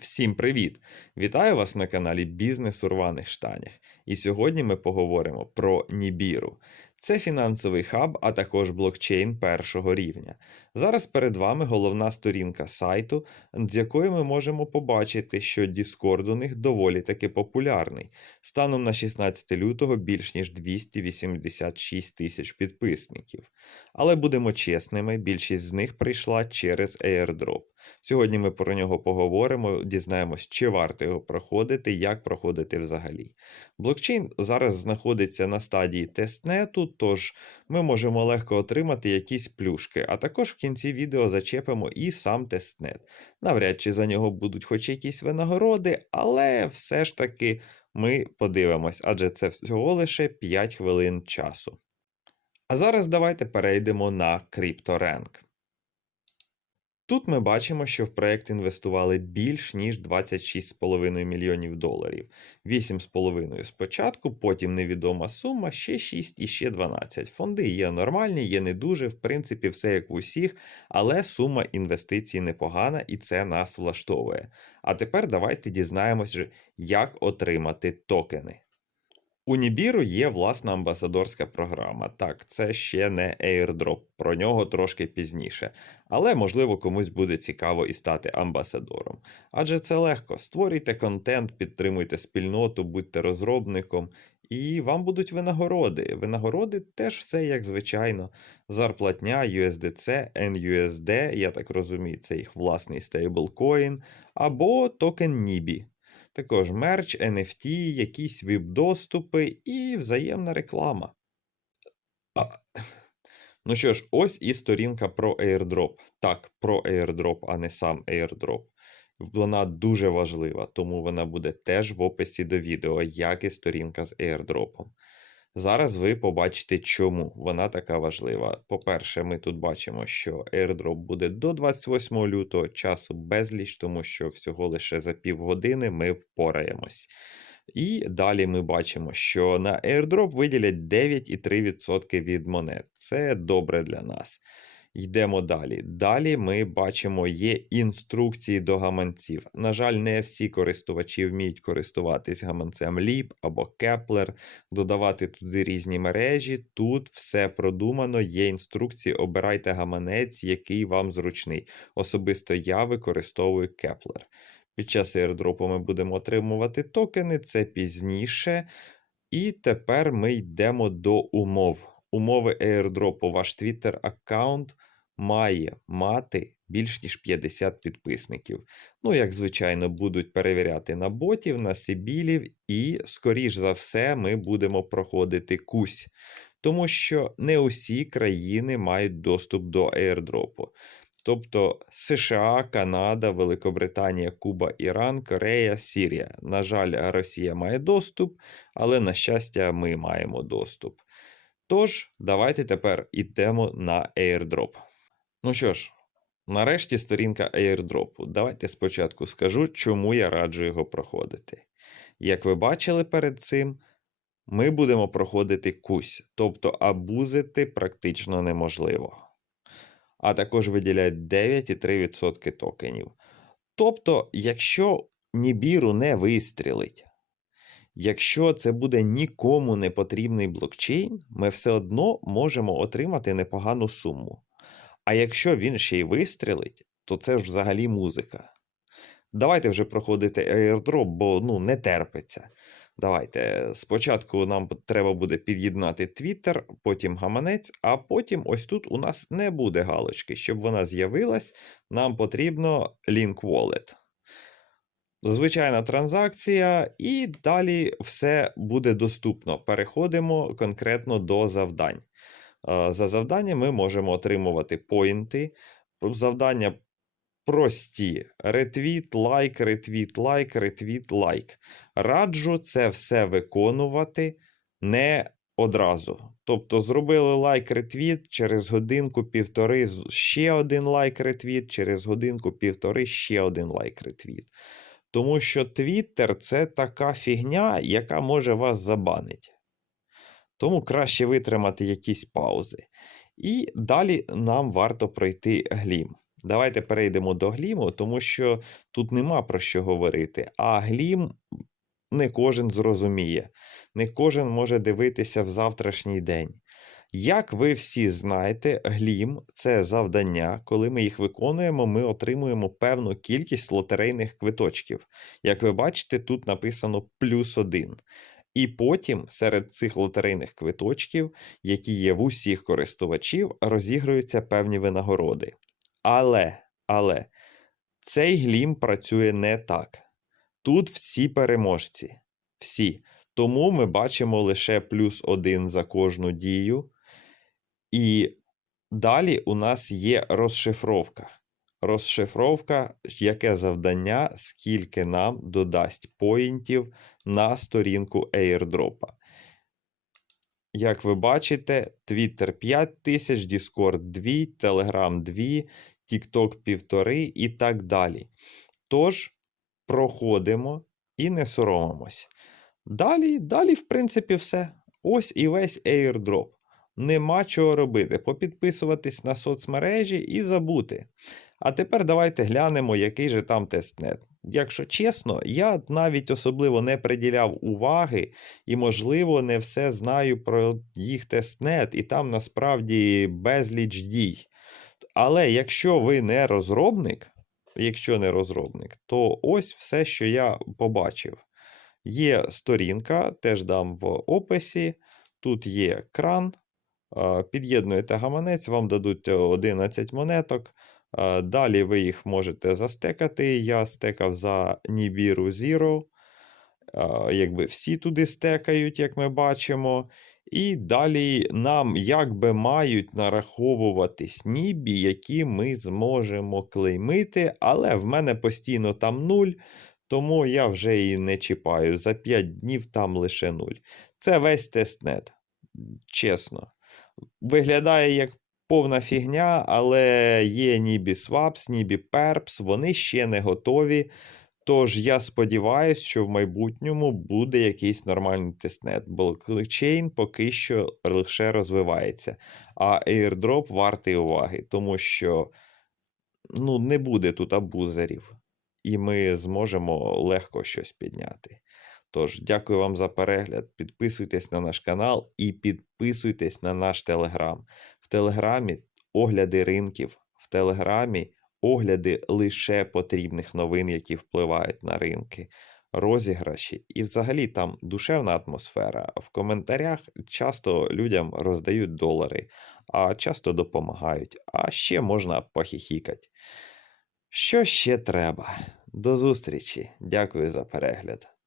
Всім привіт! Вітаю вас на каналі Бізнес у рваних штанях. І сьогодні ми поговоримо про Нібіру. Це фінансовий хаб, а також блокчейн першого рівня. Зараз перед вами головна сторінка сайту, з якої ми можемо побачити, що Discord у них доволі таки популярний. Станом на 16 лютого більш ніж 286 тисяч підписників. Але будемо чесними, більшість з них прийшла через airdrop. Сьогодні ми про нього поговоримо, дізнаємось, чи варто його проходити, як проходити взагалі. Блокчейн зараз знаходиться на стадії тестнету, тож ми можемо легко отримати якісь плюшки, а також в кінці відео зачепимо і сам тестнет. Навряд чи за нього будуть хоч якісь винагороди, але все ж таки ми подивимось, адже це всього лише 5 хвилин часу. А зараз давайте перейдемо на CryptoRank. Тут ми бачимо, що в проект інвестували більш ніж 26,5 мільйонів доларів. 8,5 спочатку, потім невідома сума, ще 6 і ще 12. Фонди є нормальні, є не дуже, в принципі, все як в усіх, але сума інвестицій непогана і це нас влаштовує. А тепер давайте дізнаємося, як отримати токени. У Нібіру є власна амбасадорська програма. Так, це ще не airdrop, про нього трошки пізніше. Але, можливо, комусь буде цікаво і стати амбасадором. Адже це легко. Створюйте контент, підтримуйте спільноту, будьте розробником, і вам будуть винагороди. Винагороди теж все як звичайно. Зарплатня, USDC, NUSD, я так розумію, це їх власний стейблкоін, або токен NIBI. Також мерч, NFT, якісь віп-доступи і взаємна реклама. Ну що ж, ось і сторінка про airdrop. Так, про airdrop, а не сам airdrop. Вона дуже важлива, тому вона буде теж в описі до відео, як і сторінка з airdropом. Зараз ви побачите, чому вона така важлива. По-перше, ми тут бачимо, що airdrop буде до 28 лютого часу безліч, тому що всього лише за півгодини ми впораємось. І далі ми бачимо, що на airdrop виділять 9,3% від монет. Це добре для нас. Йдемо далі. Далі ми бачимо, є інструкції до гаманців. На жаль, не всі користувачі вміють користуватись гаманцем Leap або Kepler, додавати туди різні мережі. Тут все продумано, є інструкції. Обирайте гаманець, який вам зручний. Особисто я використовую Kepler. Під час airdropу ми будемо отримувати токени, це пізніше. І тепер ми йдемо до умов. Умови airdropу. Ваш Twitter аккаунт має мати більш ніж 50 підписників. Ну, як звичайно, будуть перевіряти на ботів, на сибілів, і, скоріш за все, ми будемо проходити кусь. Тому що не усі країни мають доступ до airdropу. Тобто США, Канада, Великобританія, Куба, Іран, Корея, Сірія. На жаль, Росія має доступ, але, на щастя, ми маємо доступ. Тож, давайте тепер йдемо на airdrop. Ну що ж, нарешті сторінка airdropу. Давайте спочатку скажу, чому я раджу його проходити. Як ви бачили перед цим, ми будемо проходити кусь, тобто абузити практично неможливо. А також виділяють 9,3% токенів. Тобто, якщо Нібіру не вистрілить, Якщо це буде нікому не потрібний блокчейн, ми все одно можемо отримати непогану суму. А якщо він ще й вистрілить, то це ж взагалі музика. Давайте вже проходити airdrop, бо ну, не терпиться. Давайте. Спочатку нам треба буде під'єднати Twitter, потім гаманець, а потім ось тут у нас не буде галочки. Щоб вона з'явилась, нам потрібно link wallet. Звичайна транзакція, і далі все буде доступно. Переходимо конкретно до завдань. За завдання ми можемо отримувати поінти. Завдання прості: ретвіт, лайк, ретвіт, лайк, ретвіт, лайк. Раджу це все виконувати не одразу. Тобто, зробили лайк ретвіт, через годинку-півтори ще один лайк ретвіт, через годинку-півтори ще один лайк ретвіт. Тому що Twitter це така фігня, яка може вас забанити. Тому краще витримати якісь паузи. І далі нам варто пройти глім. Давайте перейдемо до гліму, тому що тут нема про що говорити. А глім не кожен зрозуміє, не кожен може дивитися в завтрашній день. Як ви всі знаєте, глім це завдання. Коли ми їх виконуємо, ми отримуємо певну кількість лотерейних квиточків. Як ви бачите, тут написано плюс один. І потім серед цих лотерейних квиточків, які є в усіх користувачів, розігруються певні винагороди. Але, але цей глім працює не так. Тут всі переможці. Всі. Тому ми бачимо лише плюс один за кожну дію. І далі у нас є розшифровка. Розшифровка, яке завдання, скільки нам додасть поінтів на сторінку airdrop. Як ви бачите, Twitter 5000, Discord 2, Telegram 2, TikTok 1,5 і так далі. Тож, проходимо і не соромимось. Далі, далі, в принципі, все. Ось і весь airdrop. Нема чого робити. Попідписуватись на соцмережі і забути. А тепер давайте глянемо, який же там тестнет. Якщо чесно, я навіть особливо не приділяв уваги і, можливо, не все знаю про їх тестнет, і там насправді безліч дій. Але якщо ви не розробник, якщо не розробник, то ось все, що я побачив. Є сторінка, теж дам в описі. Тут є кран. Під'єднуєте гаманець, вам дадуть 11 монеток. Далі ви їх можете застекати. Я стекав за Nibiru Zero. Якби всі туди стекають, як ми бачимо. І далі нам якби мають нараховуватись нібі, які ми зможемо клеймити, але в мене постійно там 0, тому я вже і не чіпаю. За 5 днів там лише 0. Це весь тестнет. Чесно. Виглядає як повна фігня, але є ніби Swaps, ніби Perps, вони ще не готові. Тож я сподіваюся, що в майбутньому буде якийсь нормальний тестнет, бо блокчейн поки що лише розвивається, а airdrop вартий уваги, тому що ну, не буде тут абузерів, і ми зможемо легко щось підняти. Тож, дякую вам за перегляд. Підписуйтесь на наш канал і підписуйтесь на наш телеграм. В телеграмі огляди ринків, в телеграмі огляди лише потрібних новин, які впливають на ринки, розіграші, і взагалі там душевна атмосфера. В коментарях часто людям роздають долари, а часто допомагають, а ще можна похихікати. Що ще треба? До зустрічі. Дякую за перегляд.